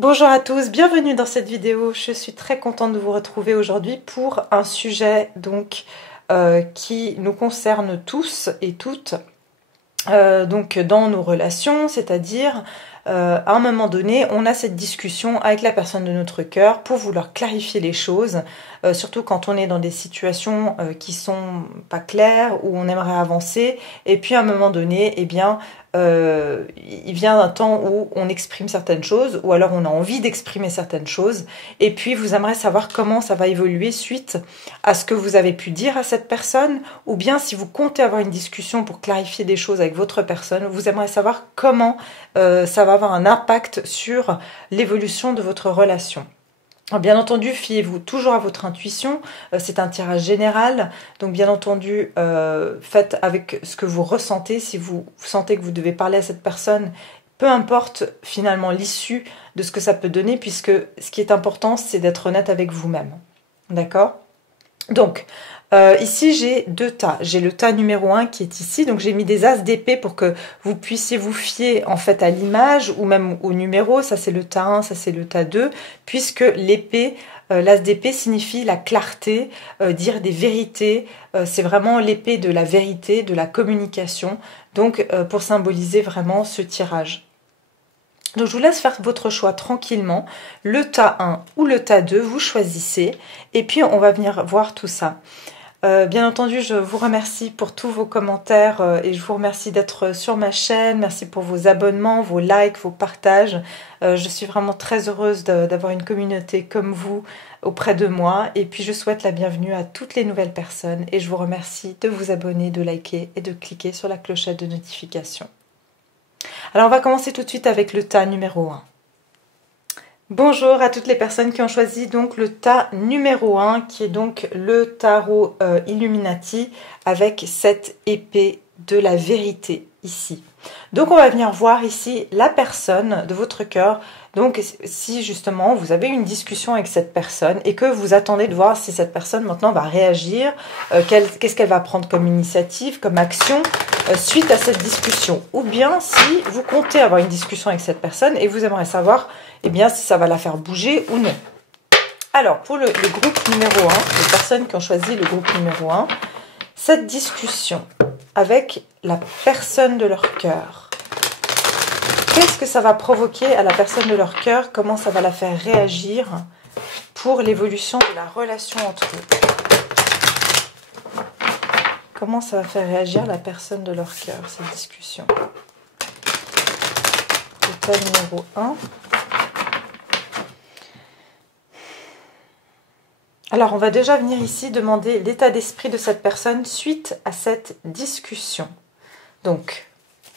Bonjour à tous, bienvenue dans cette vidéo. Je suis très contente de vous retrouver aujourd'hui pour un sujet qui nous concerne tous et toutes dans nos relations, c'est-à-dire à un moment donné, on a cette discussion avec la personne de notre cœur pour vouloir clarifier les choses, surtout quand on est dans des situations qui sont pas claires, où on aimerait avancer, et puis à un moment donné, il vient un temps où on exprime certaines choses, ou alors on a envie d'exprimer certaines choses, et puis vous aimeriez savoir comment ça va évoluer suite à ce que vous avez pu dire à cette personne, ou bien si vous comptez avoir une discussion pour clarifier des choses avec votre personne, vous aimeriez savoir comment ça va avoir un impact sur l'évolution de votre relation. Bien entendu, fiez-vous toujours à votre intuition, c'est un tirage général, donc bien entendu, faites avec ce que vous ressentez. Si vous sentez que vous devez parler à cette personne, peu importe finalement l'issue de ce que ça peut donner, puisque ce qui est important, c'est d'être honnête avec vous-même. D'accord ? Donc, ici j'ai deux tas. J'ai le tas numéro 1 qui est ici, donc j'ai mis des as d'épée pour que vous puissiez vous fier en fait à l'image ou même au numéro. Ça c'est le tas 1, ça c'est le tas 2, puisque l'épée, l'as d'épée signifie la clarté, dire des vérités. C'est vraiment l'épée de la vérité, de la communication, donc pour symboliser vraiment ce tirage. Donc je vous laisse faire votre choix tranquillement, le tas 1 ou le tas 2, vous choisissez, et puis on va venir voir tout ça. Bien entendu, je vous remercie pour tous vos commentaires et je vous remercie d'être sur ma chaîne. Merci pour vos abonnements, vos likes, vos partages. Je suis vraiment très heureuse d'avoir une communauté comme vous auprès de moi. Et puis je souhaite la bienvenue à toutes les nouvelles personnes et je vous remercie de vous abonner, de liker et de cliquer sur la clochette de notification. Alors on va commencer tout de suite avec le tas numéro 1. Bonjour à toutes les personnes qui ont choisi donc le tas numéro 1 qui est donc le tarot Illuminati avec cette épée de la vérité ici. Donc on va venir voir ici la personne de votre cœur. Donc si justement vous avez une discussion avec cette personne et que vous attendez de voir si cette personne maintenant va réagir, qu'est-ce qu'elle va prendre comme initiative, comme action suite à cette discussion. Ou bien si vous comptez avoir une discussion avec cette personne et vous aimeriez savoir si ça va la faire bouger ou non. Alors pour le groupe numéro 1, les personnes qui ont choisi le groupe numéro 1, cette discussion avec la personne de leur cœur, qu'est-ce que ça va provoquer à la personne de leur cœur? Comment ça va la faire réagir pour l'évolution de la relation entre eux? Comment ça va faire réagir la personne de leur cœur, cette discussion? Le tas numéro 1. Alors, on va déjà venir ici demander l'état d'esprit de cette personne suite à cette discussion. Donc,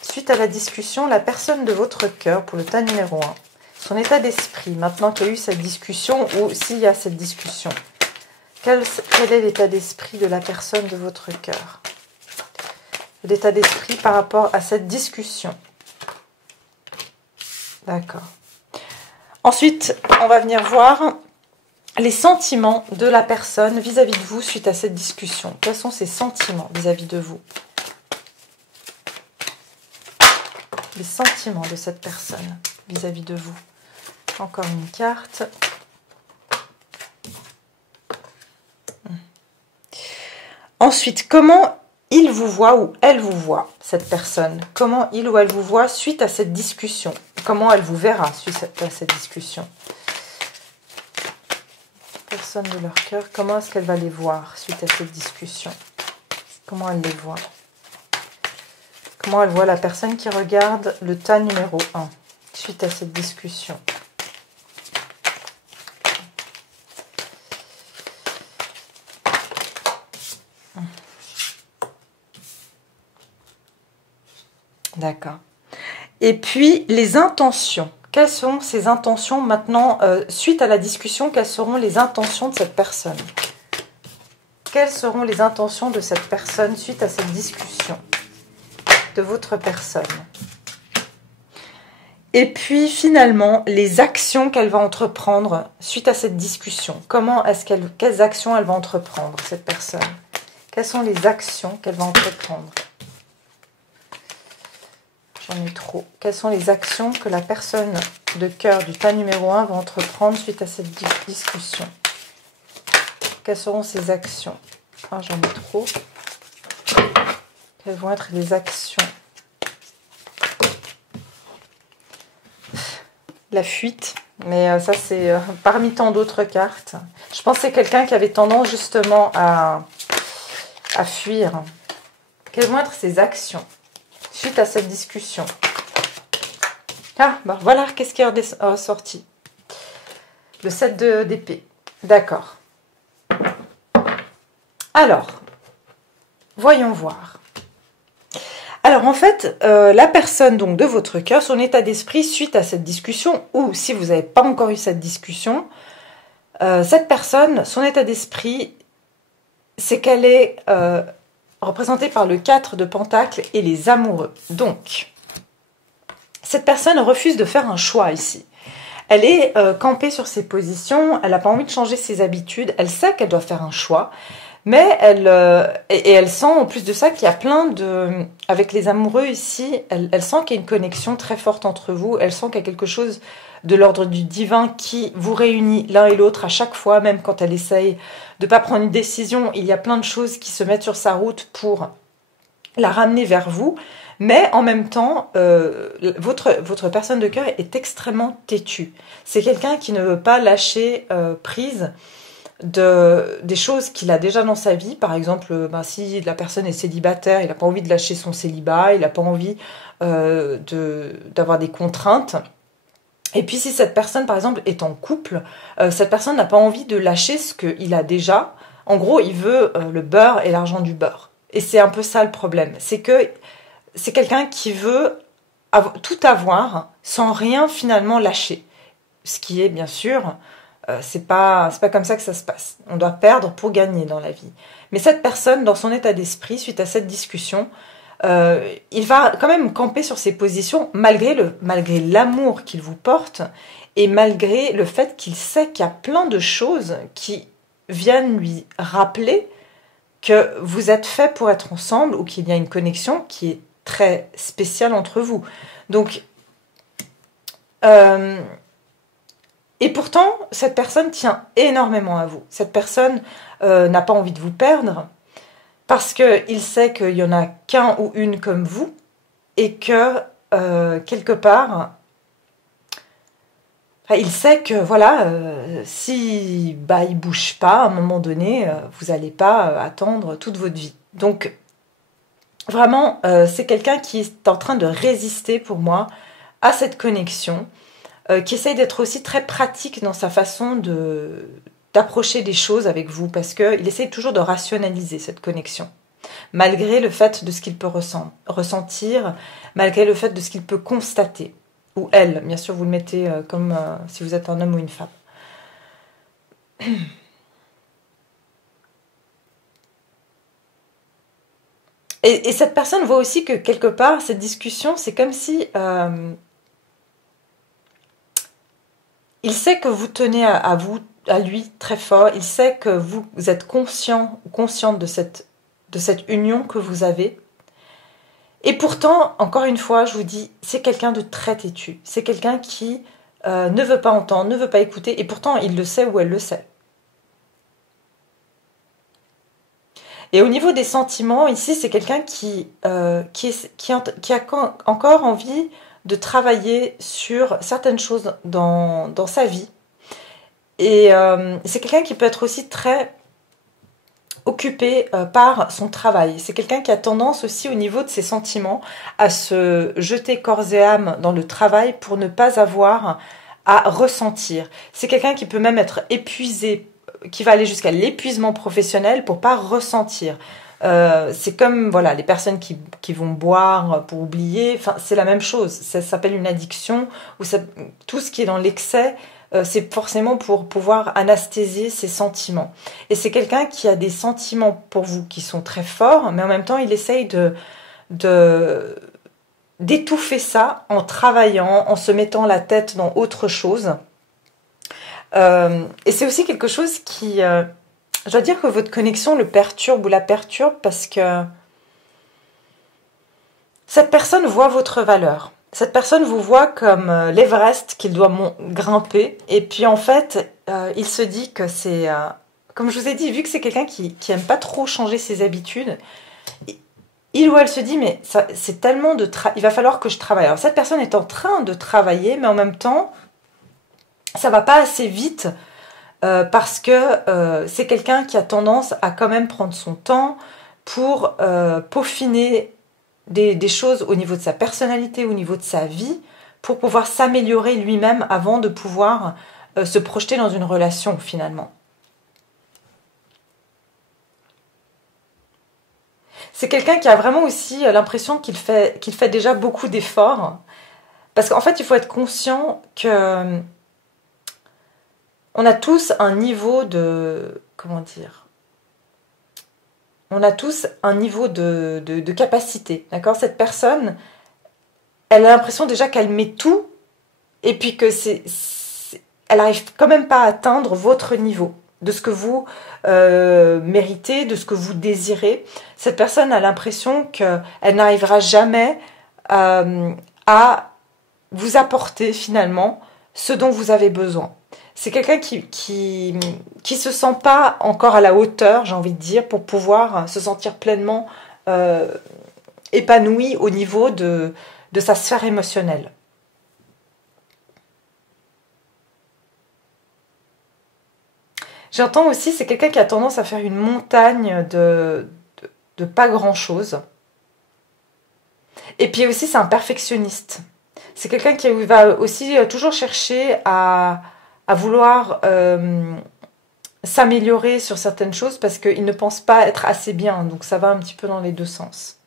suite à la discussion, la personne de votre cœur, pour le tas numéro 1, son état d'esprit, maintenant qu'il y a eu cette discussion ou s'il y a cette discussion, quel est l'état d'esprit de la personne de votre cœur? L'état d'esprit par rapport à cette discussion. D'accord. Ensuite, on va venir voir les sentiments de la personne vis-à-vis de vous suite à cette discussion. Quels sont ses sentiments vis-à-vis de vous? Les sentiments de cette personne vis-à-vis de vous. Encore une carte. Ensuite, comment il vous voit ou elle vous voit, cette personne? Comment il ou elle vous voit suite à cette discussion? Comment elle vous verra suite à cette discussion? Personne de leur cœur, comment est-ce qu'elle va les voir suite à cette discussion? Comment elle les voit? Comment elle voit la personne qui regarde le tas numéro 1 suite à cette discussion? D'accord. Et puis les intentions. Quelles sont ces intentions maintenant, suite à la discussion, quelles seront les intentions de cette personne? Quelles seront les intentions de cette personne suite à cette discussion de votre personne? Et puis finalement, les actions qu'elle va entreprendre suite à cette discussion. Quelles actions elle va entreprendre, cette personne? Quelles sont les actions qu'elle va entreprendre? J'en ai trop. Quelles sont les actions que la personne de cœur du tas numéro 1 va entreprendre suite à cette discussion? Quelles seront ces actions? Ah, j'en ai trop. Quelles vont être les actions? La fuite. Mais ça, c'est parmi tant d'autres cartes. Je pense que c'est quelqu'un qui avait tendance justement à fuir. Quelles vont être ses actions suite à cette discussion? Ah, bah voilà, qu'est-ce qui est ressorti? Le 7 d'épée. D'accord. Alors, voyons voir. Alors en fait, la personne donc de votre cœur, son état d'esprit suite à cette discussion, ou si vous n'avez pas encore eu cette discussion, cette personne, son état d'esprit, c'est qu'elle est représentée par le 4 de Pentacles et les amoureux. Donc, cette personne refuse de faire un choix ici. Elle est campée sur ses positions, elle n'a pas envie de changer ses habitudes, elle sait qu'elle doit faire un choix. Mais elle sent en plus de ça qu'il y a plein de... Avec les amoureux ici, elle sent qu'il y a une connexion très forte entre vous. Elle sent qu'il y a quelque chose de l'ordre du divin qui vous réunit l'un et l'autre à chaque fois, même quand elle essaye de ne pas prendre une décision. Il y a plein de choses qui se mettent sur sa route pour la ramener vers vous. Mais en même temps, votre personne de cœur est extrêmement têtue. C'est quelqu'un qui ne veut pas lâcher prise des choses qu'il a déjà dans sa vie. Par exemple, si la personne est célibataire, il n'a pas envie de lâcher son célibat, il n'a pas envie d'avoir des contraintes. Et puis si cette personne, par exemple, est en couple, cette personne n'a pas envie de lâcher ce qu'il a déjà. En gros, il veut le beurre et l'argent du beurre. Et c'est un peu ça le problème. C'est que c'est quelqu'un qui veut tout avoir sans rien finalement lâcher. Ce qui est bien sûr... c'est pas comme ça que ça se passe. On doit perdre pour gagner dans la vie. Mais cette personne, dans son état d'esprit, suite à cette discussion, il va quand même camper sur ses positions malgré l'amour qu'il vous porte et malgré le fait qu'il sait qu'il y a plein de choses qui viennent lui rappeler que vous êtes fait pour être ensemble ou qu'il y a une connexion qui est très spéciale entre vous. Donc, et pourtant, cette personne tient énormément à vous. Cette personne n'a pas envie de vous perdre parce qu'il sait qu'il n'y en a qu'un ou une comme vous et que, quelque part, il sait que, voilà, si il ne bouge pas, à un moment donné, vous n'allez pas attendre toute votre vie. Donc, vraiment, c'est quelqu'un qui est en train de résister, pour moi, à cette connexion, qui essaye d'être aussi très pratique dans sa façon d'approcher des choses avec vous, parce qu'il essaye toujours de rationaliser cette connexion, malgré le fait de ce qu'il peut ressentir, malgré le fait de ce qu'il peut constater. Ou elle, bien sûr, vous le mettez comme si vous êtes un homme ou une femme. Et cette personne voit aussi que, quelque part, cette discussion, c'est comme si... il sait que vous tenez à lui très fort. Il sait que vous êtes conscient ou consciente de cette union que vous avez. Et pourtant, encore une fois, je vous dis, c'est quelqu'un de très têtu. C'est quelqu'un qui ne veut pas entendre, ne veut pas écouter. Et pourtant, il le sait ou elle le sait. Et au niveau des sentiments, ici, c'est quelqu'un qui a encore envie de travailler sur certaines choses dans sa vie. Et c'est quelqu'un qui peut être aussi très occupé par son travail. C'est quelqu'un qui a tendance aussi au niveau de ses sentiments à se jeter corps et âme dans le travail pour ne pas avoir à ressentir. C'est quelqu'un qui peut même être épuisé, qui va aller jusqu'à l'épuisement professionnel pour pas ressentir. C'est comme voilà les personnes qui vont boire pour oublier. Enfin, c'est la même chose. Ça s'appelle une addiction. Ou tout ce qui est dans l'excès, c'est forcément pour pouvoir anesthésier ses sentiments. Et c'est quelqu'un qui a des sentiments pour vous qui sont très forts, mais en même temps, il essaye d'étouffer ça en travaillant, en se mettant la tête dans autre chose. Et c'est aussi quelque chose qui... je dois dire que votre connexion le perturbe ou la perturbe parce que Cette personne voit votre valeur. Cette personne vous voit comme l'Everest qu'il doit grimper. Et puis en fait, il se dit que c'est... comme je vous ai dit, vu que c'est quelqu'un qui aime pas trop changer ses habitudes, il ou elle se dit, mais c'est tellement de il va falloir que je travaille. Alors cette personne est en train de travailler, mais en même temps, ça va pas assez vite parce que c'est quelqu'un qui a tendance à quand même prendre son temps pour peaufiner des choses au niveau de sa personnalité, au niveau de sa vie, pour pouvoir s'améliorer lui-même avant de pouvoir se projeter dans une relation finalement. C'est quelqu'un qui a vraiment aussi l'impression qu'il fait déjà beaucoup d'efforts. Parce qu'en fait, il faut être conscient que on a tous un niveau de... Comment dire? On a tous un niveau de capacité. D'accord? Cette personne, elle a l'impression déjà qu'elle met tout et puis que elle n'arrive quand même pas à atteindre votre niveau de ce que vous méritez, de ce que vous désirez. Cette personne a l'impression qu'elle n'arrivera jamais à vous apporter finalement ce dont vous avez besoin. C'est quelqu'un qui se sent pas encore à la hauteur, j'ai envie de dire, pour pouvoir se sentir pleinement épanoui au niveau de sa sphère émotionnelle. J'entends aussi, c'est quelqu'un qui a tendance à faire une montagne de pas grand-chose. Et puis aussi, c'est un perfectionniste. C'est quelqu'un qui va aussi toujours chercher à vouloir s'améliorer sur certaines choses parce qu'il ne pense pas être assez bien. Donc ça va un petit peu dans les deux sens.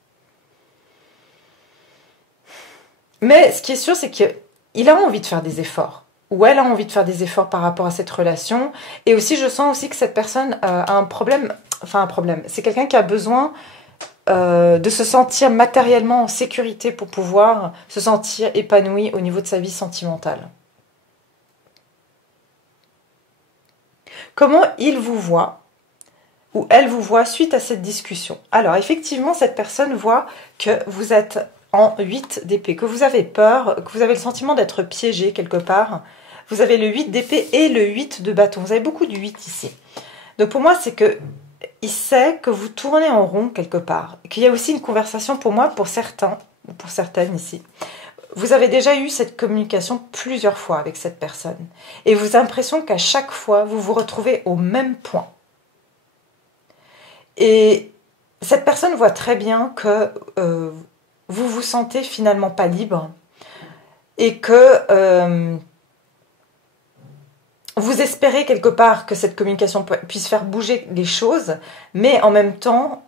Mais ce qui est sûr, c'est qu'il a envie de faire des efforts. Ou elle a envie de faire des efforts par rapport à cette relation. Et aussi, je sens aussi que cette personne a un problème. Enfin, un problème. C'est quelqu'un qui a besoin de se sentir matériellement en sécurité pour pouvoir se sentir épanoui au niveau de sa vie sentimentale. Comment il vous voit ou elle vous voit suite à cette discussion? Alors, effectivement, cette personne voit que vous êtes en 8 d'épée, que vous avez peur, que vous avez le sentiment d'être piégé quelque part. Vous avez le 8 d'épée et le 8 de bâton. Vous avez beaucoup du 8 ici. Donc pour moi, c'est que il sait que vous tournez en rond quelque part. Qu'il y a aussi une conversation pour moi, pour certains, ou pour certaines ici. Vous avez déjà eu cette communication plusieurs fois avec cette personne. Et vous avez l'impression qu'à chaque fois, vous vous retrouvez au même point. Et cette personne voit très bien que vous vous sentez finalement pas libre et que vous espérez quelque part que cette communication puisse faire bouger les choses, mais en même temps,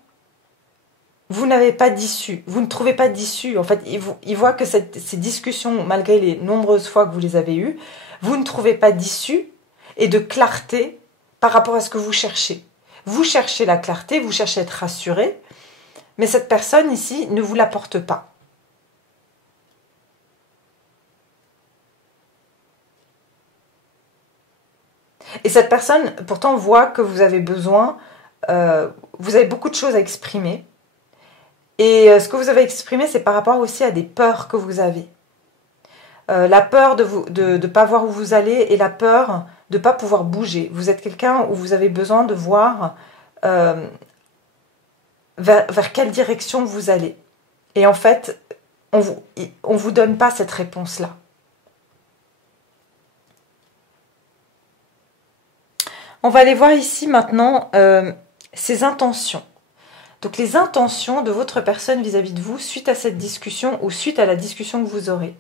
vous n'avez pas d'issue. Vous ne trouvez pas d'issue. En fait, il voit que ces discussions, malgré les nombreuses fois que vous les avez eues, vous ne trouvez pas d'issue et de clarté par rapport à ce que vous cherchez. Vous cherchez la clarté, vous cherchez à être rassuré, mais cette personne ici ne vous l'apporte pas. Et cette personne, pourtant, voit que vous avez besoin, vous avez beaucoup de choses à exprimer. Et ce que vous avez exprimé, c'est par rapport aussi à des peurs que vous avez. La peur de ne pas voir où vous allez et la peur de ne pas pouvoir bouger. Vous êtes quelqu'un où vous avez besoin de voir vers quelle direction vous allez. Et en fait, on vous donne pas cette réponse-là. On va aller voir ici maintenant ses intentions. Donc les intentions de votre personne vis-à-vis de vous suite à cette discussion ou suite à la discussion que vous aurez.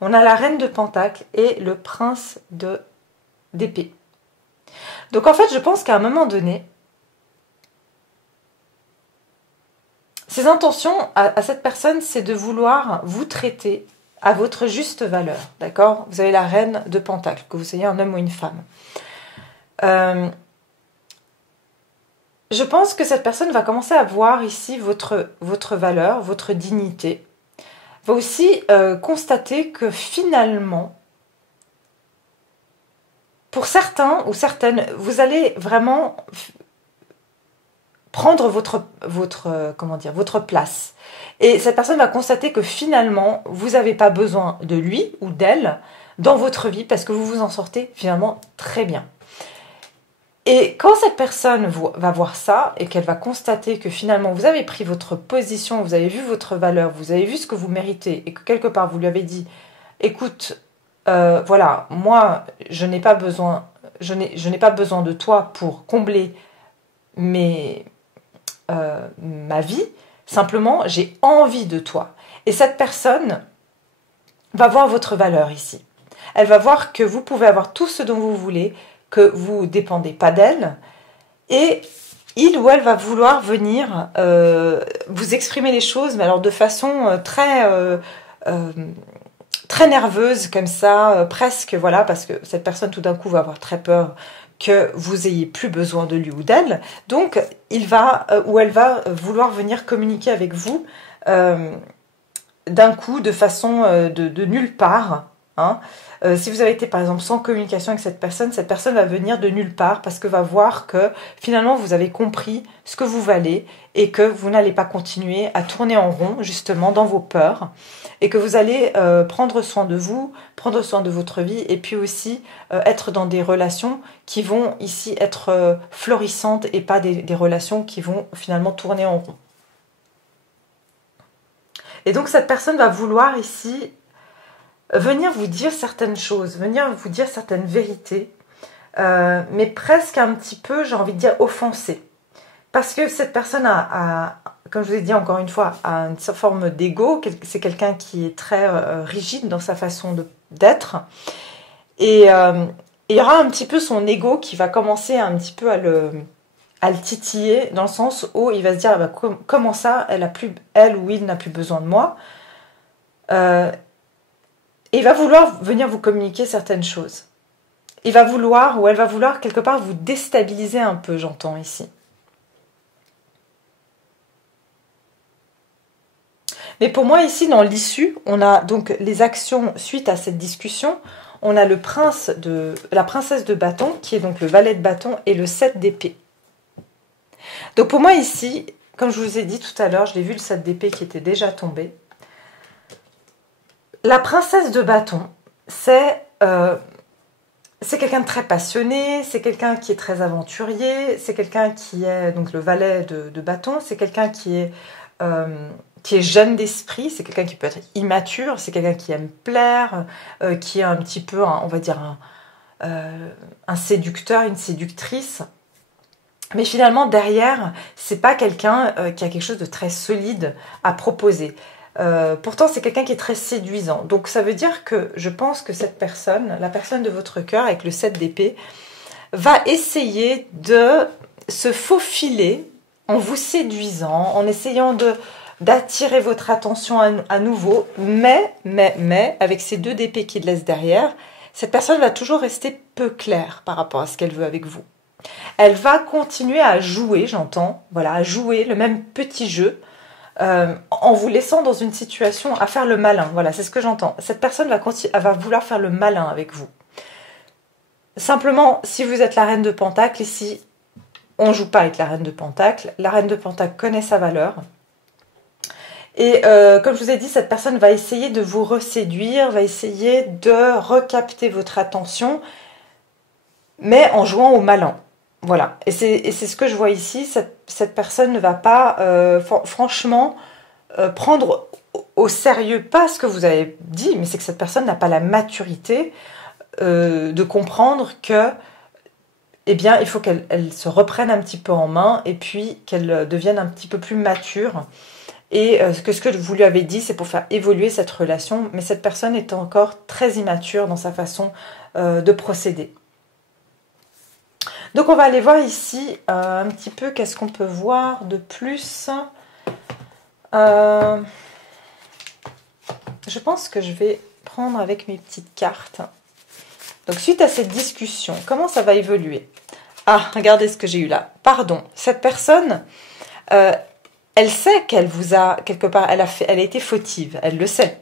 On a la reine de Pentacle et le prince d'épée. Donc en fait, je pense qu'à un moment donné, ses intentions à cette personne, c'est de vouloir vous traiter à votre juste valeur. D'accord? Vous avez la reine de Pentacle, que vous soyez un homme ou une femme. Je pense que cette personne va commencer à voir ici votre valeur, votre dignité. Va aussi constater que finalement, pour certains ou certaines, vous allez vraiment prendre comment dire, votre place. Et cette personne va constater que finalement, vous n'avez pas besoin de lui ou d'elle dans votre vie parce que vous vous en sortez finalement très bien. Et quand cette personne va voir ça et qu'elle va constater que finalement vous avez pris votre position, vous avez vu votre valeur, vous avez vu ce que vous méritez et que quelque part vous lui avez dit « Écoute, voilà, moi je n'ai pas besoin de toi pour combler ma vie, simplement j'ai envie de toi. » Et cette personne va voir votre valeur ici. Elle va voir que vous pouvez avoir tout ce dont vous voulez, que vous ne dépendez pas d'elle, et il ou elle va vouloir venir vous exprimer les choses, mais alors de façon très nerveuse, comme ça, presque, voilà, parce que cette personne tout d'un coup va avoir très peur que vous ayez plus besoin de lui ou d'elle, donc il va ou elle va vouloir venir communiquer avec vous d'un coup, de façon de nulle part, hein. Si vous avez été par exemple sans communication avec cette personne va venir de nulle part parce que va voir que finalement vous avez compris ce que vous valez et que vous n'allez pas continuer à tourner en rond justement dans vos peurs et que vous allez prendre soin de vous, prendre soin de votre vie et puis aussi être dans des relations qui vont ici être florissantes et pas des relations qui vont finalement tourner en rond. Et donc cette personne va vouloir ici venir vous dire certaines choses, venir vous dire certaines vérités, mais presque un petit peu, j'ai envie de dire, offensée. Parce que cette personne comme je vous ai dit encore une fois, a une forme d'ego, c'est quelqu'un qui est très rigide dans sa façon d'être, et il y aura un petit peu son ego qui va commencer un petit peu à le titiller, dans le sens où il va se dire, bah, comment ça, elle ou il n'a plus besoin de moi, et il va vouloir venir vous communiquer certaines choses. Il va vouloir, ou elle va vouloir quelque part vous déstabiliser un peu, j'entends ici. Mais pour moi ici, dans l'issue, on a donc les actions suite à cette discussion. On a la princesse de bâton, qui est donc le valet de bâton, et le 7 d'épée. Donc pour moi ici, comme je vous ai dit tout à l'heure, je l'ai vu le 7 d'épée qui était déjà tombé. La princesse de bâton, c'est quelqu'un de très passionné, c'est quelqu'un qui est très aventurier, c'est quelqu'un qui est, donc le valet de bâton, c'est quelqu'un qui est jeune d'esprit, c'est quelqu'un qui peut être immature, c'est quelqu'un qui aime plaire, qui est un petit peu, on va dire, un séducteur, une séductrice. Mais finalement, derrière, c'est pas quelqu'un qui a quelque chose de très solide à proposer. Pourtant, c'est quelqu'un qui est très séduisant. Donc, ça veut dire que je pense que cette personne, la personne de votre cœur avec le 7 d'épée, va essayer de se faufiler en vous séduisant, en essayant d'attirer votre attention à nouveau. Mais, avec ces 2 d'épée qui le laissent derrière, cette personne va toujours rester peu claire par rapport à ce qu'elle veut avec vous. Elle va continuer à jouer, j'entends, voilà, à jouer le même petit jeu, en vous laissant dans une situation à faire le malin. Voilà, c'est ce que j'entends. Cette personne va vouloir faire le malin avec vous. Simplement, si vous êtes la reine de Pentacle, ici, on ne joue pas avec la reine de Pentacle. La reine de Pentacle connaît sa valeur. Et comme je vous ai dit, cette personne va essayer de vous reséduire, va essayer de recapter votre attention, mais en jouant au malin. Voilà, et c'est ce que je vois ici, cette personne ne va pas franchement prendre au sérieux, pas ce que vous avez dit, mais c'est que cette personne n'a pas la maturité de comprendre que, eh bien, il faut qu'elle se reprenne un petit peu en main et puis qu'elle devienne un petit peu plus mature. Et ce que vous lui avez dit, c'est pour faire évoluer cette relation, mais cette personne est encore très immature dans sa façon de procéder. Donc on va aller voir ici un petit peu qu'est-ce qu'on peut voir de plus. Je pense que je vais prendre avec mes petites cartes. Donc suite à cette discussion, comment ça va évoluer? Ah, regardez ce que j'ai eu là. Pardon, cette personne, elle sait qu'elle vous a, quelque part, elle a été fautive, elle le sait.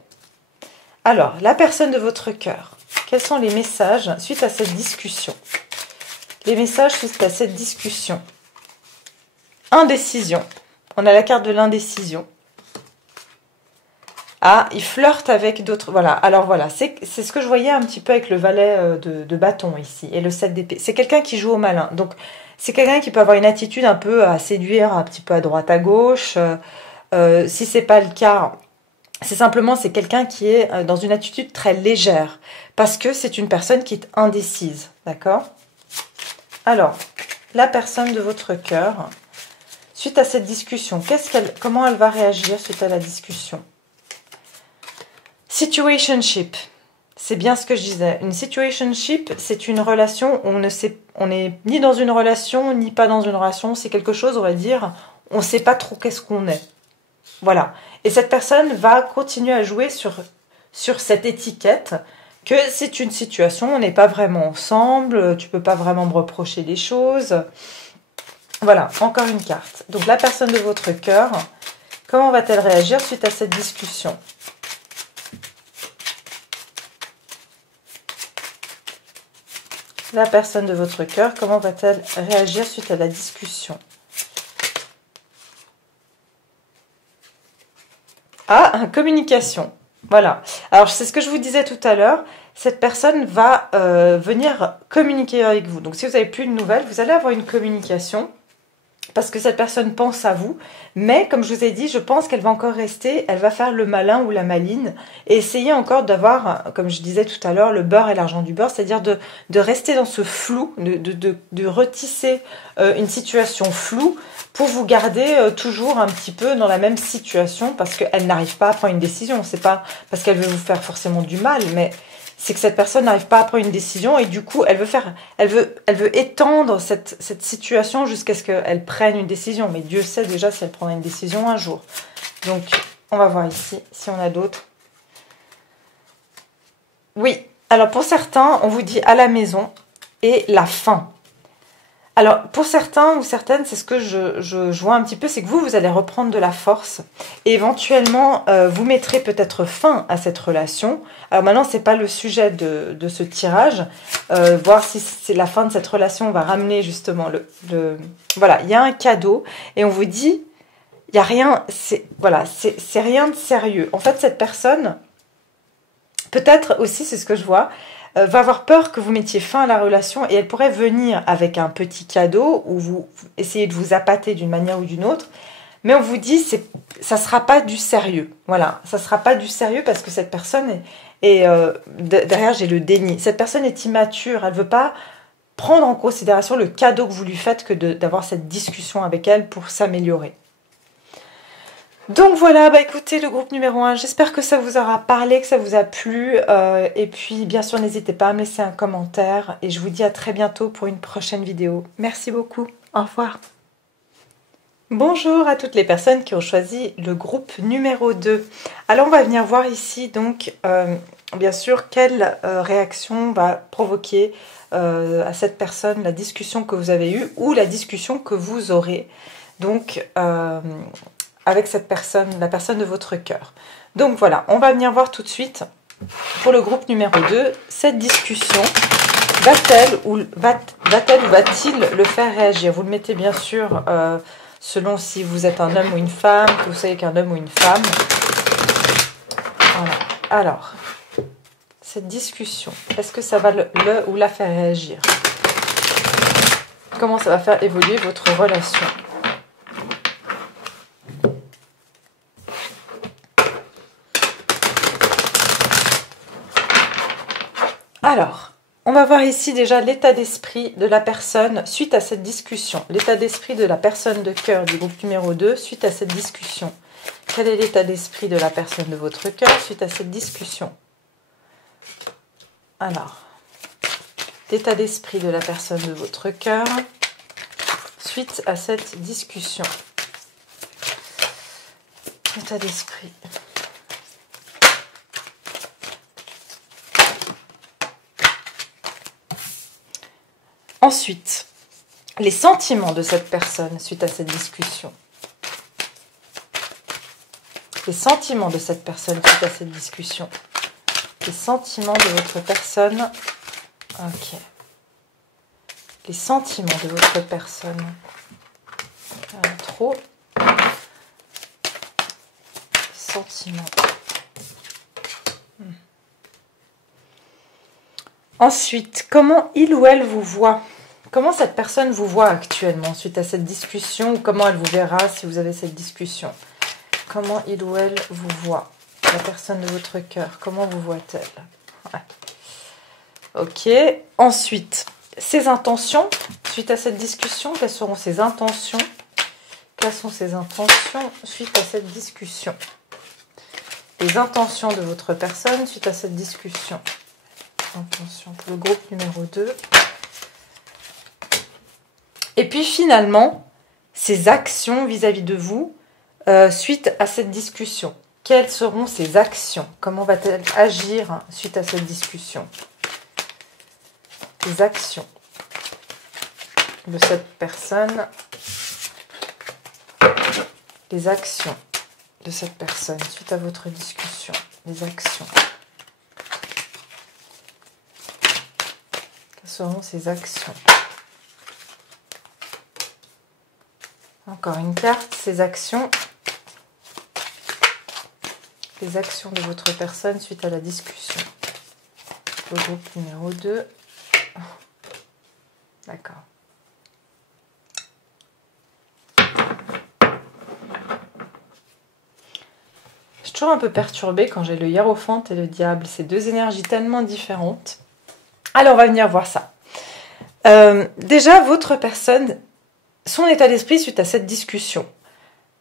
Alors, la personne de votre cœur, quels sont les messages suite à cette discussion? Les messages suite à cette discussion. Indécision. On a la carte de l'indécision. Ah, il flirte avec d'autres. Voilà, alors voilà, c'est ce que je voyais un petit peu avec le valet de bâton ici et le 7 d'épée. C'est quelqu'un qui joue au malin. Donc, c'est quelqu'un qui peut avoir une attitude un peu à séduire, un petit peu à droite, à gauche. Si c'est pas le cas, c'est quelqu'un qui est dans une attitude très légère. Parce que c'est une personne qui est indécise. D'accord? Alors, la personne de votre cœur, suite à cette discussion, comment elle va réagir suite à la discussion? Situationship, c'est bien ce que je disais. Une situationship, c'est une relation où on n'est ni dans une relation, ni pas dans une relation. C'est quelque chose, on va dire, on ne sait pas trop qu'est-ce qu'on est. Voilà. Et cette personne va continuer à jouer sur cette étiquette que c'est une situation, on n'est pas vraiment ensemble, tu peux pas vraiment me reprocher des choses. Voilà, encore une carte. Donc la personne de votre cœur, comment va-t-elle réagir suite à cette discussion? La personne de votre cœur, comment va-t-elle réagir suite à la discussion? Ah, communication. Voilà. Alors, c'est ce que je vous disais tout à l'heure. Cette personne va venir communiquer avec vous. Donc, si vous n'avez plus de nouvelles, vous allez avoir une communication. Parce que cette personne pense à vous, mais comme je vous ai dit, je pense qu'elle va encore rester, elle va faire le malin ou la maline, et essayer encore d'avoir, comme je disais tout à l'heure, le beurre et l'argent du beurre, c'est-à-dire de rester dans ce flou, de retisser une situation floue, pour vous garder toujours un petit peu dans la même situation, parce qu'elle n'arrive pas à prendre une décision. C'est pas parce qu'elle veut vous faire forcément du mal, mais c'est que cette personne n'arrive pas à prendre une décision et du coup, elle veut étendre cette situation jusqu'à ce qu'elle prenne une décision. Mais Dieu sait déjà si elle prendra une décision un jour. Donc, on va voir ici si on a d'autres. Oui, alors pour certains, on vous dit à la maison et la fin. Alors, pour certains ou certaines, c'est ce que je vois un petit peu, c'est que vous allez reprendre de la force et éventuellement, vous mettrez peut-être fin à cette relation. Alors maintenant, ce n'est pas le sujet de ce tirage. Voir si c'est la fin de cette relation va ramener justement Voilà, il y a un cadeau et on vous dit, il n'y a rien, voilà, c'est rien de sérieux. En fait, cette personne, peut-être aussi, c'est ce que je vois, va avoir peur que vous mettiez fin à la relation et elle pourrait venir avec un petit cadeau ou vous essayez de vous appâter d'une manière ou d'une autre. Mais on vous dit, ça ne sera pas du sérieux. Voilà, ça ne sera pas du sérieux parce que cette personne derrière, j'ai le déni. Cette personne est immature, elle ne veut pas prendre en considération le cadeau que vous lui faites que d'avoir cette discussion avec elle pour s'améliorer. Donc voilà, bah écoutez, le groupe numéro 1, j'espère que ça vous aura parlé, que ça vous a plu. Et puis, bien sûr, n'hésitez pas à me laisser un commentaire. Et je vous dis à très bientôt pour une prochaine vidéo. Merci beaucoup. Au revoir. Bonjour à toutes les personnes qui ont choisi le groupe numéro 2. Alors, on va venir voir ici, donc, bien sûr, quelle réaction va provoquer à cette personne la discussion que vous avez eue ou la discussion que vous aurez. Donc, avec cette personne, la personne de votre cœur. Donc voilà, on va venir voir tout de suite pour le groupe numéro 2, cette discussion, va-t-elle ou va-t-il le faire réagir? Vous le mettez bien sûr selon si vous êtes un homme ou une femme, que vous savez qu'un homme ou une femme. Voilà. Alors, cette discussion, est-ce que ça va le ou la faire réagir? Comment ça va faire évoluer votre relation? Alors, on va voir ici déjà l'état d'esprit de la personne suite à cette discussion. L'état d'esprit de la personne de cœur du groupe numéro 2 suite à cette discussion. Quel est l'état d'esprit de la personne de votre cœur suite à cette discussion? Alors, l'état d'esprit de la personne de votre cœur suite à cette discussion. L'état d'esprit. Ensuite, les sentiments de cette personne suite à cette discussion. Les sentiments de cette personne suite à cette discussion. Les sentiments de votre personne. Ok. Les sentiments de votre personne. trop. Sentiments. Ensuite, comment il ou elle vous voit? Comment cette personne vous voit actuellement suite à cette discussion? Ou comment elle vous verra si vous avez cette discussion? Comment il ou elle vous voit? La personne de votre cœur, comment vous voit-elle? Ouais. Ok. Ensuite, ses intentions suite à cette discussion. Quelles seront ses intentions? Quelles sont ses intentions suite à cette discussion? Les intentions de votre personne suite à cette discussion. Intention pour le groupe numéro 2. Et puis finalement, ses actions vis-à-vis de vous suite à cette discussion. Quelles seront ses actions? Comment va-t-elle agir suite à cette discussion? Les actions de cette personne. Les actions de cette personne suite à votre discussion. Les actions. Quelles seront ces actions? Encore une carte, ces actions. Les actions de votre personne suite à la discussion. Le groupe numéro 2. D'accord. Je suis toujours un peu perturbée quand j'ai le hiérophante et le diable. Ces deux énergies tellement différentes. Alors, on va venir voir ça. Déjà, votre personne, son état d'esprit suite à cette discussion.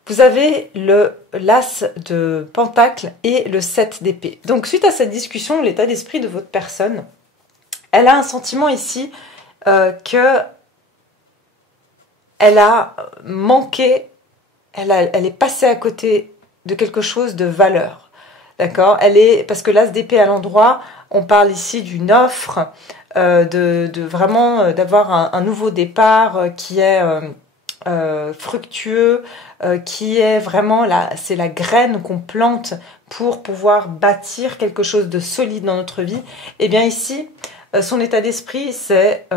Vous avez l'as de pentacle et le 7 d'épée. Donc, suite à cette discussion, l'état d'esprit de votre personne, elle a un sentiment ici que elle a manqué, elle est passée à côté de quelque chose de valeur. D'accord? Parce que l'as d'épée à l'endroit, on parle ici d'une offre, de vraiment d'avoir un nouveau départ qui est fructueux, qui est vraiment c'est la graine qu'on plante pour pouvoir bâtir quelque chose de solide dans notre vie. Et bien ici, son état d'esprit, c'est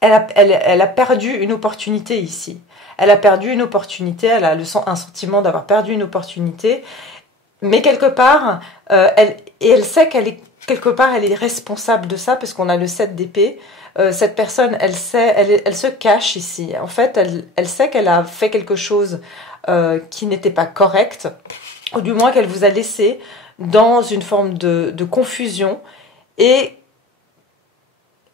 elle a perdu une opportunité ici. Elle a perdu une opportunité, elle a un sentiment d'avoir perdu une opportunité, mais quelque part, elle sait qu'elle est quelque part, elle est responsable de ça, parce qu'on a le 7 d'épée. Cette personne, elle se cache ici. En fait, elle sait qu'elle a fait quelque chose qui n'était pas correct, ou du moins qu'elle vous a laissé dans une forme de confusion, et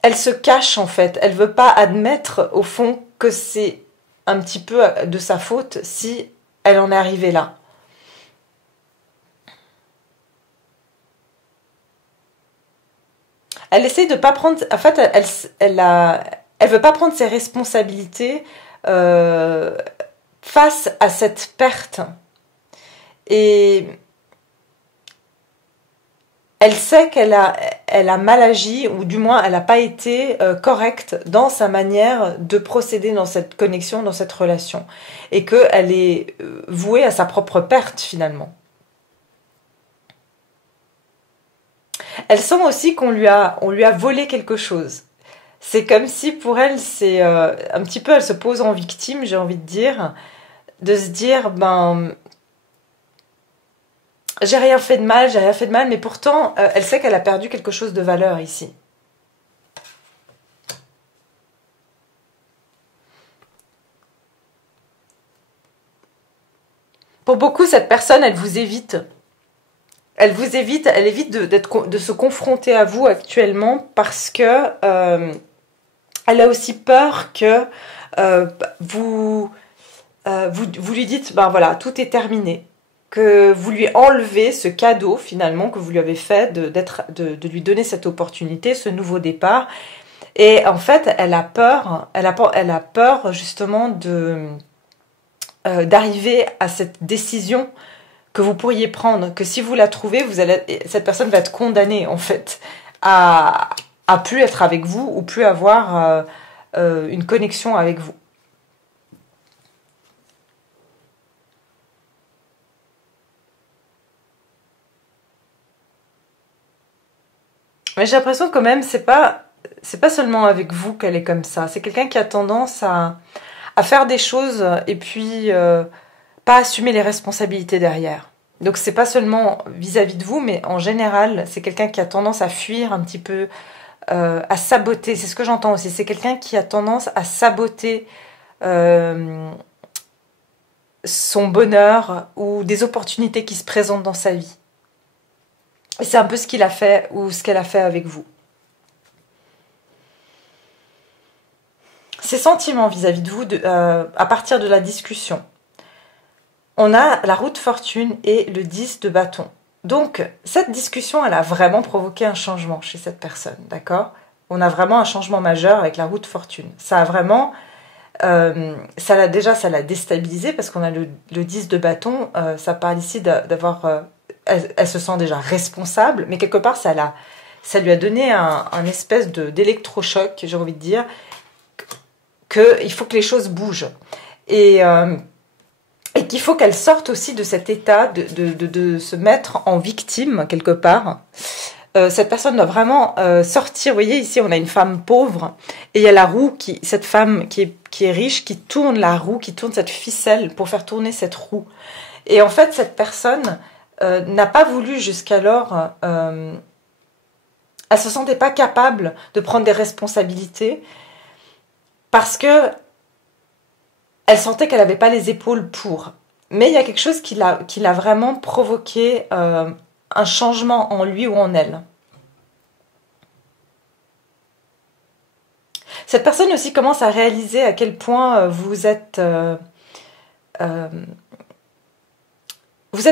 elle se cache en fait. Elle veut pas admettre au fond que c'est un petit peu de sa faute si elle en est arrivée là. Elle essaie de pas prendre. En fait, elle veut pas prendre ses responsabilités face à cette perte. Et elle sait qu'elle a mal agi, ou du moins elle n'a pas été correcte dans sa manière de procéder dans cette connexion, dans cette relation. Et qu'elle est vouée à sa propre perte finalement. Elle sent aussi qu'on lui a volé quelque chose. C'est comme si pour elle, c'est un petit peu, elle se pose en victime, j'ai envie de dire, de se dire, j'ai rien fait de mal, mais pourtant, elle sait qu'elle a perdu quelque chose de valeur ici. Pour beaucoup, cette personne, elle vous évite. Elle évite de se confronter à vous actuellement parce que elle a aussi peur que vous lui dites, voilà, tout est terminé. Que vous lui enlevez ce cadeau finalement que vous lui avez fait de lui donner cette opportunité, ce nouveau départ. Et en fait, elle a peur justement d'arriver à cette décision que vous pourriez prendre, que si vous la trouvez, cette personne va être condamnée en fait à plus être avec vous ou plus avoir une connexion avec vous. Mais j'ai l'impression quand même, c'est pas seulement avec vous qu'elle est comme ça. C'est quelqu'un qui a tendance à à faire des choses et puis pas assumer les responsabilités derrière. Donc c'est pas seulement vis-à-vis de vous, mais en général, c'est quelqu'un qui a tendance à fuir un petit peu, à saboter. C'est ce que j'entends aussi. C'est quelqu'un qui a tendance à saboter son bonheur ou des opportunités qui se présentent dans sa vie. Et c'est un peu ce qu'il a fait ou ce qu'elle a fait avec vous. Ces sentiments vis-à-vis de vous, à partir de la discussion. On a la roue de fortune et le 10 de bâton. Donc, cette discussion, elle a vraiment provoqué un changement chez cette personne, d'accord? On a vraiment un changement majeur avec la roue de fortune. Ça a vraiment... ça l'a déstabilisé parce qu'on a le 10 de bâton. Ça parle ici d'avoir... elle se sent déjà responsable, mais quelque part, ça lui a donné un espèce d'électrochoc, j'ai envie de dire, qu'il faut que les choses bougent. Et qu'il faut qu'elle sorte aussi de cet état de se mettre en victime, quelque part. Cette personne doit vraiment sortir. Vous voyez, ici, on a une femme pauvre, et il y a la roue, cette femme qui est riche, qui tourne la roue, qui tourne cette ficelle pour faire tourner cette roue. Et en fait, cette personne n'a pas voulu jusqu'alors... elle se sentait pas capable de prendre des responsabilités parce que elle sentait qu'elle n'avait pas les épaules pour. Mais il y a quelque chose qui l'a vraiment provoqué un changement en lui ou en elle. Cette personne aussi commence à réaliser à quel point vous êtes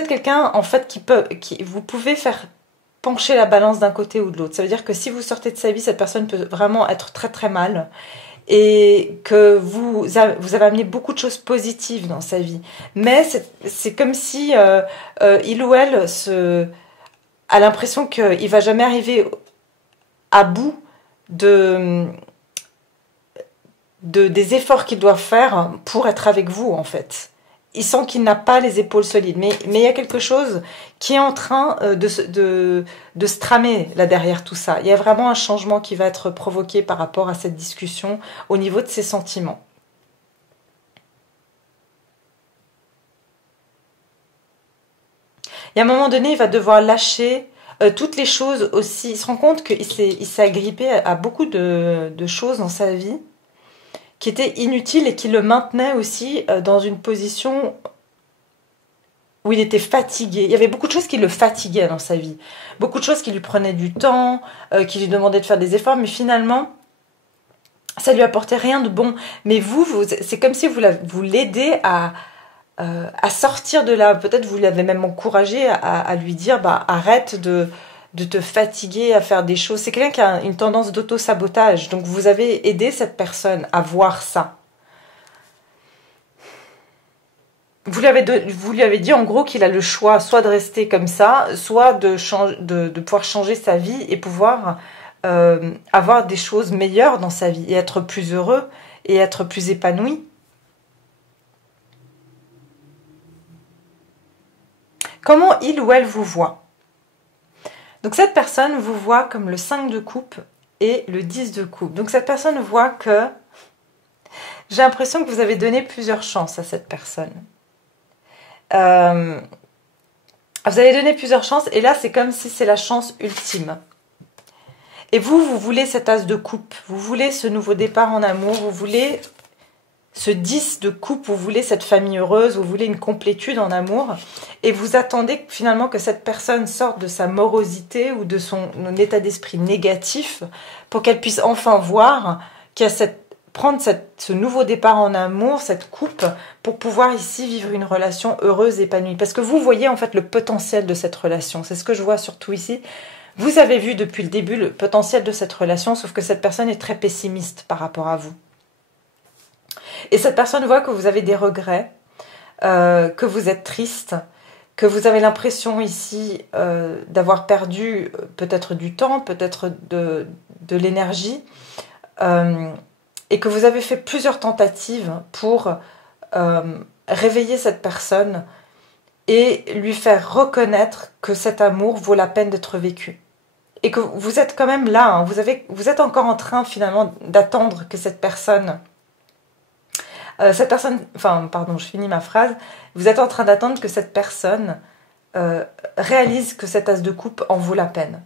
quelqu'un en fait vous pouvez faire pencher la balance d'un côté ou de l'autre. Ça veut dire que si vous sortez de sa vie, cette personne peut vraiment être très très mal. Et que vous avez amené beaucoup de choses positives dans sa vie. Mais c'est comme si il ou elle a l'impression qu'il ne va jamais arriver à bout des efforts qu'il doit faire pour être avec vous, en fait. Il sent qu'il n'a pas les épaules solides. Mais il y a quelque chose qui est en train de se tramer là derrière tout ça. Il y a vraiment un changement qui va être provoqué par rapport à cette discussion au niveau de ses sentiments. Et à un moment donné, il va devoir lâcher toutes les choses aussi. Il se rend compte qu'il s'est agrippé à beaucoup de choses dans sa vie qui était inutile et qui le maintenait aussi dans une position où il était fatigué. Il y avait beaucoup de choses qui le fatiguaient dans sa vie. Beaucoup de choses qui lui prenaient du temps, qui lui demandaient de faire des efforts, mais finalement, ça lui apportait rien de bon. Mais c'est comme si vous l'aidez à sortir de là. Peut-être vous l'avez même encouragé à lui dire, arrête de te fatiguer à faire des choses. C'est quelqu'un qui a une tendance d'auto-sabotage. Donc vous avez aidé cette personne à voir ça. Vous lui avez dit en gros qu'il a le choix soit de rester comme ça, soit de pouvoir changer sa vie et pouvoir avoir des choses meilleures dans sa vie et être plus heureux et être plus épanoui. Comment il ou elle vous voit? Donc cette personne vous voit comme le 5 de coupe et le 10 de coupe. Donc cette personne voit que... J'ai l'impression que vous avez donné plusieurs chances à cette personne. Vous avez donné plusieurs chances et là c'est comme si c'est la chance ultime. Et vous voulez cet as de coupe. Vous voulez ce nouveau départ en amour. Vous voulez ce 10 de coupe, vous voulez cette famille heureuse, vous voulez une complétude en amour, et vous attendez finalement que cette personne sorte de sa morosité ou de son état d'esprit négatif pour qu'elle puisse enfin voir qu'il y a prendre ce nouveau départ en amour, cette coupe, pour pouvoir ici vivre une relation heureuse et épanouie. Parce que vous voyez en fait le potentiel de cette relation, c'est ce que je vois surtout ici. Vous avez vu depuis le début le potentiel de cette relation, sauf que cette personne est très pessimiste par rapport à vous. Et cette personne voit que vous avez des regrets, que vous êtes triste, que vous avez l'impression ici d'avoir perdu peut-être du temps, peut-être de l'énergie, et que vous avez fait plusieurs tentatives pour réveiller cette personne et lui faire reconnaître que cet amour vaut la peine d'être vécu. Et que vous êtes quand même là, hein, vous êtes encore en train finalement d'attendre que cette personne Cette personne, enfin, pardon, je finis ma phrase. Vous êtes en train d'attendre que cette personne réalise que cet as de coupe en vaut la peine.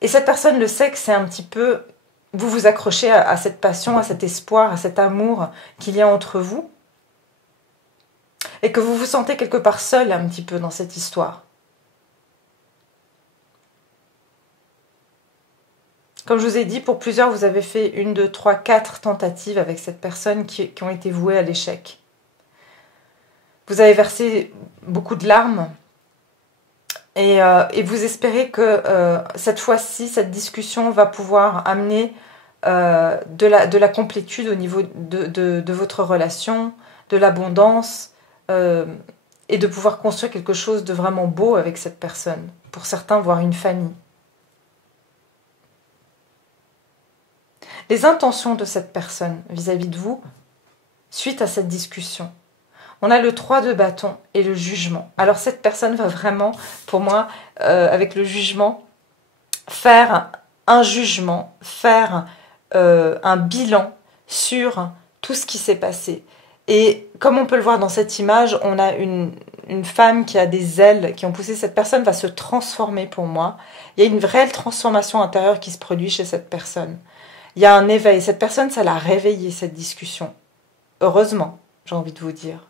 Et cette personne le sait que c'est un petit peu... Vous vous accrochez à cette passion, à cet espoir, à cet amour qu'il y a entre vous. Et que vous vous sentez quelque part seul un petit peu dans cette histoire. Comme je vous ai dit, pour plusieurs, vous avez fait 1, 2, 3, 4 tentatives avec cette personne qui ont été vouées à l'échec. Vous avez versé beaucoup de larmes et vous espérez que cette fois-ci, cette discussion va pouvoir amener de la complétude au niveau de votre relation, de l'abondance et de pouvoir construire quelque chose de vraiment beau avec cette personne. Pour certains, voire une famille. Les intentions de cette personne vis-à-vis de vous, suite à cette discussion. On a le 3 de bâton et le jugement. Alors cette personne va vraiment, pour moi, avec le jugement, faire un jugement, faire un bilan sur tout ce qui s'est passé. Et comme on peut le voir dans cette image, on a une femme qui a des ailes qui ont poussé. Cette personne va se transformer pour moi. Il y a une réelle transformation intérieure qui se produit chez cette personne. Il y a un éveil. Cette personne, ça l'a réveillée, cette discussion. Heureusement, j'ai envie de vous dire.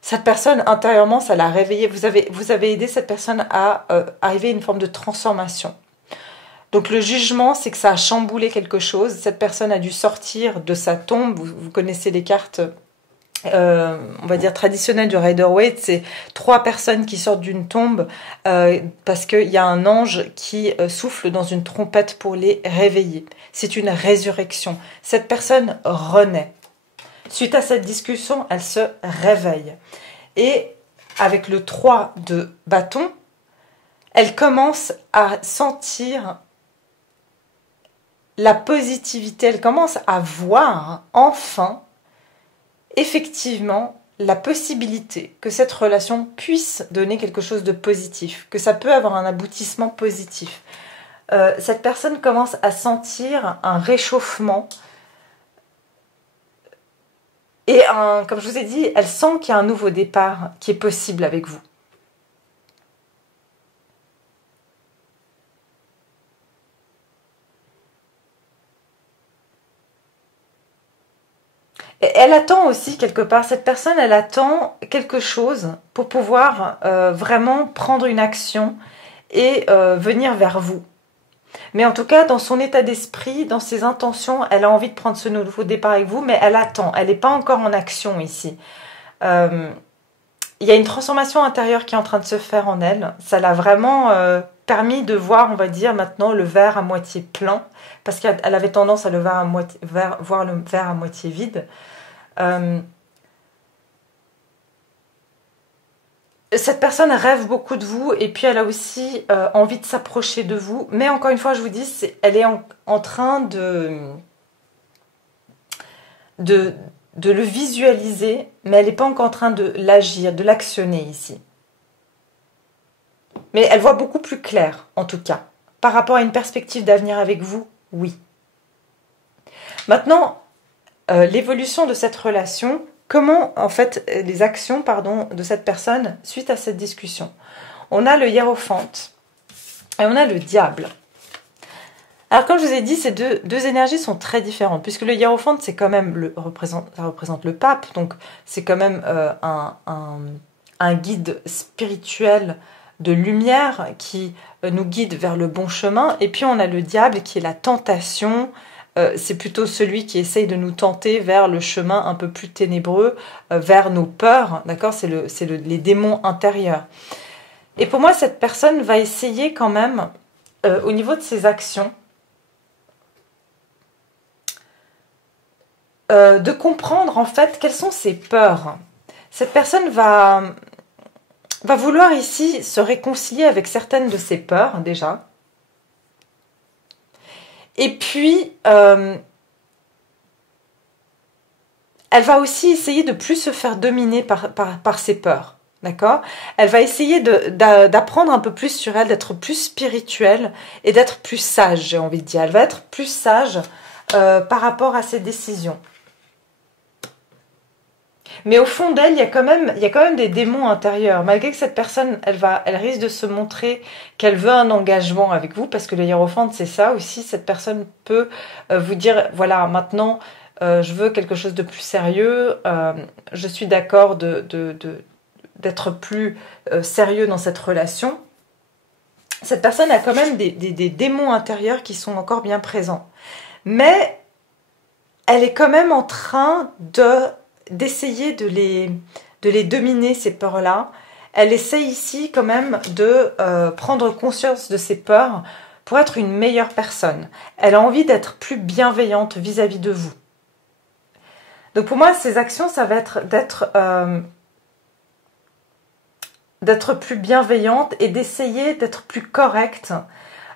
Cette personne, intérieurement, ça l'a réveillée. Vous avez aidé cette personne à arriver à une forme de transformation. Donc le jugement, c'est que ça a chamboulé quelque chose. Cette personne a dû sortir de sa tombe. Vous connaissez les cartes, on va dire traditionnelles du Rider-Waite. C'est 3 personnes qui sortent d'une tombe parce qu'il y a un ange qui souffle dans une trompette pour les réveiller. C'est une résurrection. Cette personne renaît. Suite à cette discussion, elle se réveille. Et avec le 3 de bâton, elle commence à sentir la positivité. Elle commence à voir enfin, effectivement, la possibilité que cette relation puisse donner quelque chose de positif, que ça peut avoir un aboutissement positif. Cette personne commence à sentir un réchauffement et comme je vous ai dit, elle sent qu'il y a un nouveau départ qui est possible avec vous. Et elle attend aussi quelque part, cette personne, elle attend quelque chose pour pouvoir vraiment prendre une action et venir vers vous. Mais en tout cas, dans son état d'esprit, dans ses intentions, elle a envie de prendre ce nouveau départ avec vous, mais elle attend. Elle n'est pas encore en action ici. Il y a une transformation intérieure qui est en train de se faire en elle. Ça l'a vraiment permis de voir, on va dire, maintenant le verre à moitié plein, parce qu'elle avait tendance à voir le verre à moitié vide. Cette personne rêve beaucoup de vous et puis elle a aussi envie de s'approcher de vous. Mais encore une fois, je vous dis, elle est en train de le visualiser, mais elle n'est pas encore en train de l'agir, de l'actionner ici. Mais elle voit beaucoup plus clair, en tout cas. Par rapport à une perspective d'avenir avec vous, oui. Maintenant, l'évolution de cette relation... Comment, en fait, les actions de cette personne suite à cette discussion? On a le hiérophante et on a le diable. Alors, comme je vous ai dit, ces deux énergies sont très différentes, puisque le hiérophante, c'est quand même ça représente le pape, donc c'est quand même un guide spirituel de lumière qui nous guide vers le bon chemin. Et puis, on a le diable qui est la tentation. C'est plutôt celui qui essaye de nous tenter vers le chemin un peu plus ténébreux, vers nos peurs, d'accord? C'est les démons intérieurs. Et pour moi, cette personne va essayer quand même, au niveau de ses actions, de comprendre en fait quelles sont ses peurs. Cette personne va vouloir ici se réconcilier avec certaines de ses peurs, déjà. Et puis, elle va aussi essayer de plus se faire dominer par ses peurs, d'accord? Elle va essayer d'apprendre un peu plus sur elle, d'être plus spirituelle et d'être plus sage, j'ai envie de dire. Elle va être plus sage par rapport à ses décisions. Mais au fond d'elle, il y a quand même des démons intérieurs. Malgré que cette personne, elle risque de se montrer qu'elle veut un engagement avec vous, parce que le hiérophante, c'est ça aussi. Cette personne peut vous dire, voilà, maintenant, je veux quelque chose de plus sérieux. Je suis d'accord d'être plus sérieux dans cette relation. Cette personne a quand même des démons intérieurs qui sont encore bien présents. Mais elle est quand même en train d'essayer de les dominer, ces peurs-là. Elle essaie ici quand même de prendre conscience de ses peurs pour être une meilleure personne. Elle a envie d'être plus bienveillante vis-à-vis de vous. Donc pour moi, ces actions, ça va être d'être plus bienveillante et d'essayer d'être plus correcte,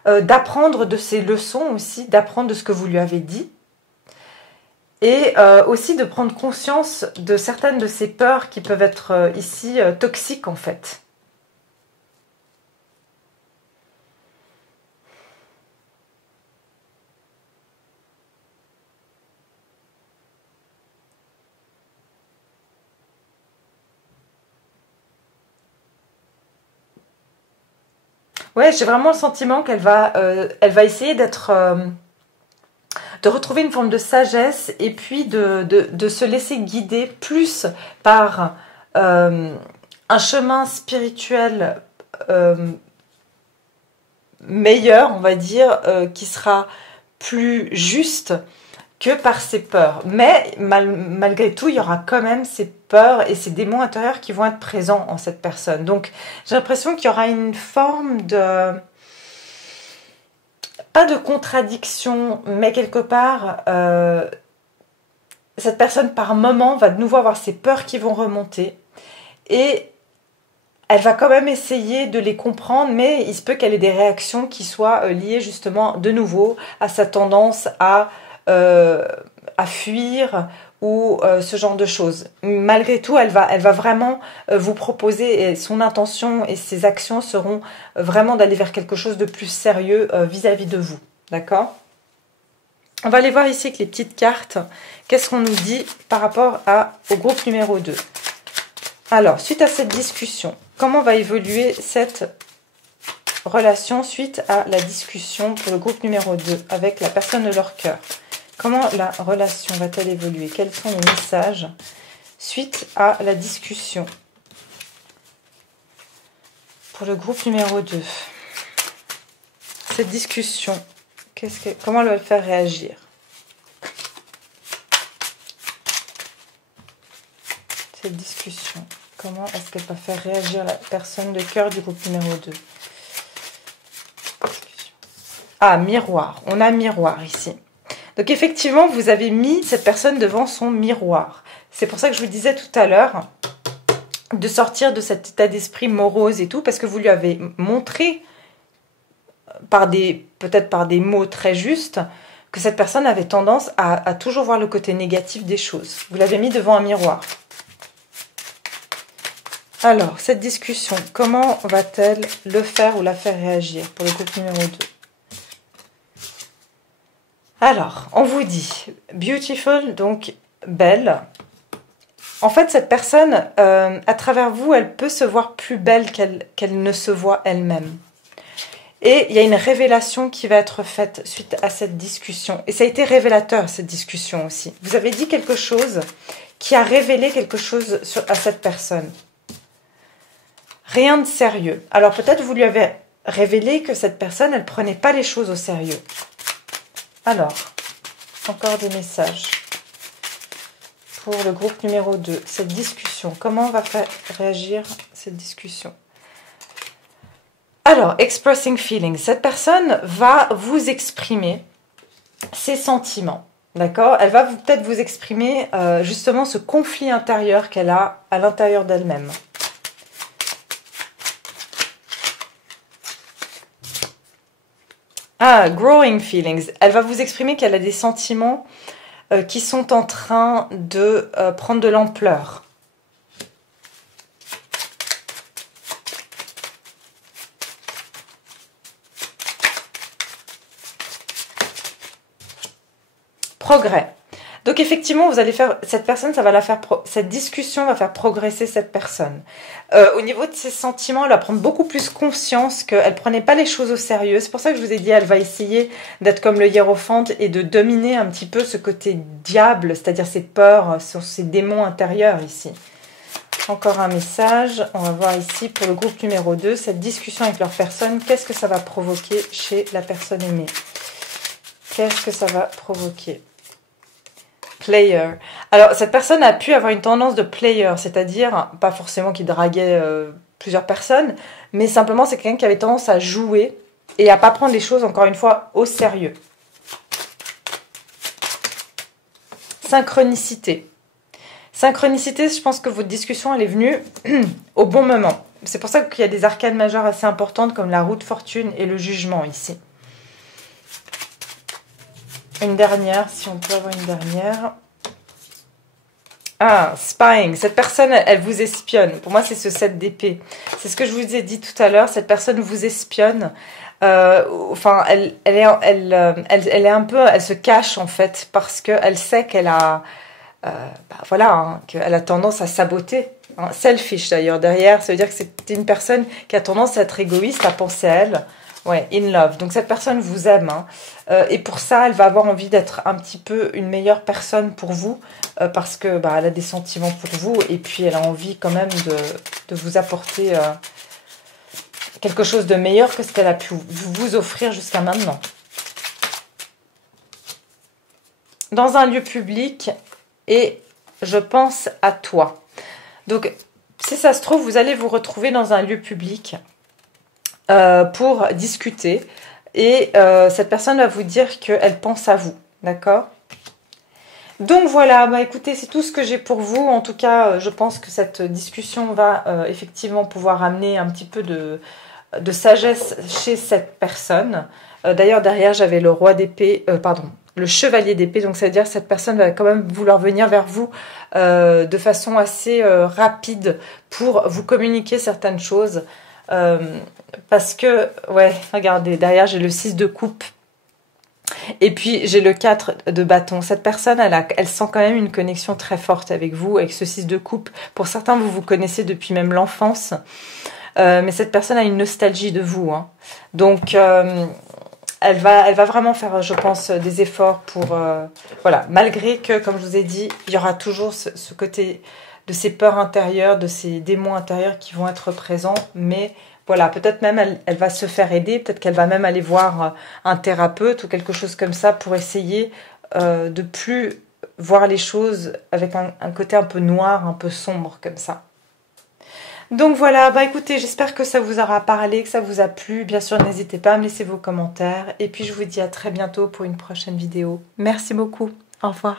d'apprendre de ses leçons aussi, d'apprendre de ce que vous lui avez dit, et aussi de prendre conscience de certaines de ces peurs qui peuvent être ici toxiques en fait. Ouais, j'ai vraiment le sentiment qu'elle va essayer de retrouver une forme de sagesse et puis de se laisser guider plus par un chemin spirituel meilleur, on va dire, qui sera plus juste que par ses peurs. Mais malgré tout, il y aura quand même ces peurs et ces démons intérieurs qui vont être présents en cette personne. Donc j'ai l'impression qu'il y aura une forme de... pas de contradiction, mais quelque part, cette personne par moment va de nouveau avoir ses peurs qui vont remonter. Et elle va quand même essayer de les comprendre, mais il se peut qu'elle ait des réactions qui soient liées justement de nouveau à sa tendance à fuir ou ce genre de choses. Malgré tout, elle va vraiment vous proposer, et son intention et ses actions seront vraiment d'aller vers quelque chose de plus sérieux vis-à-vis de vous. D'accord ? On va aller voir ici avec les petites cartes. Qu'est-ce qu'on nous dit par rapport au groupe numéro 2 ? Alors, suite à cette discussion, comment va évoluer cette relation suite à la discussion pour le groupe numéro 2 avec la personne de leur cœur ? Comment la relation va-t-elle évoluer? Quels sont les messages suite à la discussion pour le groupe numéro 2? Cette discussion, comment elle va le faire réagir? Cette discussion, comment est-ce qu'elle va faire réagir la personne de cœur du groupe numéro 2? Ah, miroir. On a miroir ici. Donc effectivement, vous avez mis cette personne devant son miroir. C'est pour ça que je vous disais tout à l'heure de sortir de cet état d'esprit morose et tout, parce que vous lui avez montré, peut-être par des mots très justes, que cette personne avait tendance à toujours voir le côté négatif des choses. Vous l'avez mis devant un miroir. Alors, cette discussion, comment va-t-elle le faire ou la faire réagir pour le groupe numéro 2? Alors, on vous dit, beautiful, donc belle. En fait, cette personne, à travers vous, elle peut se voir plus belle qu'elle ne se voit elle-même. Et il y a une révélation qui va être faite suite à cette discussion. Et ça a été révélateur, cette discussion aussi. Vous avez dit quelque chose qui a révélé quelque chose à cette personne. Rien de sérieux. Alors peut-être vous lui avez révélé que cette personne, elle ne prenait pas les choses au sérieux. Alors, encore des messages pour le groupe numéro 2. Cette discussion, comment va faire réagir cette discussion? Alors, expressing feelings. Cette personne va vous exprimer ses sentiments. D'accord? Elle va peut-être vous exprimer justement ce conflit intérieur qu'elle a à l'intérieur d'elle-même. Ah, growing feelings. Elle va vous exprimer qu'elle a des sentiments qui sont en train de prendre de l'ampleur. Progrès. Donc effectivement, vous allez faire cette personne, cette discussion va faire progresser cette personne. Au niveau de ses sentiments, elle va prendre beaucoup plus conscience qu'elle prenait pas les choses au sérieux. C'est pour ça que je vous ai dit, elle va essayer d'être comme le hiérophante et de dominer un petit peu ce côté diable, c'est-à-dire ses peurs, ses démons intérieurs ici. Encore un message, on va voir ici pour le groupe numéro 2, cette discussion avec leur personne, qu'est-ce que ça va provoquer chez la personne aimée? Qu'est-ce que ça va provoquer? Player. Alors, cette personne a pu avoir une tendance de player, c'est-à-dire, pas forcément qu'il draguait plusieurs personnes, mais simplement c'est quelqu'un qui avait tendance à jouer et à pas prendre les choses, encore une fois, au sérieux. Synchronicité. Synchronicité, je pense que votre discussion, elle est venue au bon moment. C'est pour ça qu'il y a des arcanes majeures assez importantes comme la roue de fortune et le jugement ici. Une dernière, si on peut avoir une dernière. Ah, spying. Cette personne, elle vous espionne. Pour moi, c'est ce 7 d'épée. C'est ce que je vous ai dit tout à l'heure. Cette personne vous espionne. Enfin, elle est un peu... Elle se cache, en fait, parce qu'elle sait qu'elle a... voilà, hein, qu'elle a tendance à saboter. Hein, selfish, d'ailleurs, derrière. Ça veut dire que c'est une personne qui a tendance à être égoïste, à penser à elle. Ouais, in love. Donc cette personne vous aime. Hein. Et pour ça, elle va avoir envie d'être un petit peu une meilleure personne pour vous. Parce que elle a des sentiments pour vous. Et puis elle a envie quand même de vous apporter quelque chose de meilleur que ce qu'elle a pu vous offrir jusqu'à maintenant. Dans un lieu public, et je pense à toi. Donc, si ça se trouve, vous allez vous retrouver dans un lieu public pour discuter. Et cette personne va vous dire qu'elle pense à vous. D'accord? Donc voilà, écoutez, c'est tout ce que j'ai pour vous. En tout cas, je pense que cette discussion va effectivement pouvoir amener un petit peu de sagesse chez cette personne. D'ailleurs, derrière, j'avais le roi d'épée, le chevalier d'épée. Donc, ça veut dire que cette personne va quand même vouloir venir vers vous de façon assez rapide pour vous communiquer certaines choses. Parce que, ouais, regardez, derrière, j'ai le 6 de coupe. Et puis, j'ai le 4 de bâton. Cette personne, elle sent quand même une connexion très forte avec vous, avec ce 6 de coupe. Pour certains, vous vous connaissez depuis même l'enfance. Mais cette personne a une nostalgie de vous. Hein. Donc, elle va vraiment faire, je pense, des efforts pour... voilà, malgré que, comme je vous ai dit, il y aura toujours ce côté de ces peurs intérieures, de ces démons intérieurs qui vont être présents. Mais voilà, peut-être même elle va se faire aider, peut-être qu'elle va même aller voir un thérapeute ou quelque chose comme ça pour essayer de plus voir les choses avec un côté un peu noir, un peu sombre comme ça. Donc voilà, écoutez, j'espère que ça vous aura parlé, que ça vous a plu. Bien sûr, n'hésitez pas à me laisser vos commentaires. Et puis, je vous dis à très bientôt pour une prochaine vidéo. Merci beaucoup. Au revoir.